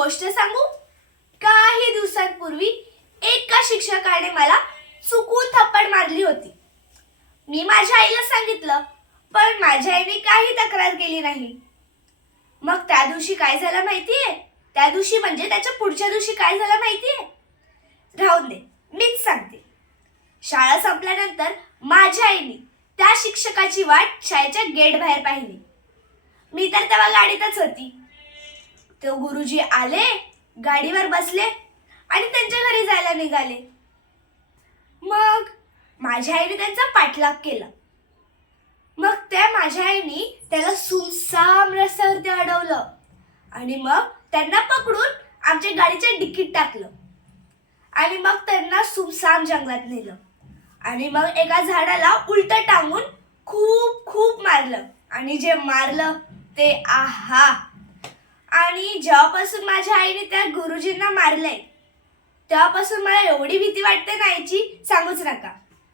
गोष्ट सांगू? काही दिवसांपूर्वी एका शिक्षकाने मला चुकून थप्पड मारली होती. मी माझ्या आईला सांगितलं, पण माझ्या आईने काही तक्रार केली नाही. मग त्या दिवशी काय झालं माहितीये? त्या दिवशी म्हणजे त्याच्या पुढच्या दिवशी काय झालं माहितीये? राहून दे, मीच सांगते. शाळा संपल्यानंतर माझ्या आईने त्या शिक्षकाची वाट शाळेच्या गेट बाहेर पाहिली. मी तर तेव्हा गाडीतच होती. ते गुरुजी आले, गाडीवर बसले आणि त्यांच्या घरी जायला निघाले. मग माझ्या आईने त्यांचा पाठलाग केला. मग त्या माझ्या आईने त्याला सुमसाम रस्त्यावरती अडवलं आणि मग त्यांना पकडून आमच्या गाडीच्या डिकीत टाकलं आणि मग त्यांना सुमसाम जंगलात नेलं आणि मग एका झाडाला उलट टांगून खूप खूप मारलं आणि जे मारलं ते आहा. आणि जेव्हापासून माझ्या आईने त्या गुरुजींना मारलंय तेव्हापासून मला एवढी भीती वाटते ना आईची, सांगूच नका.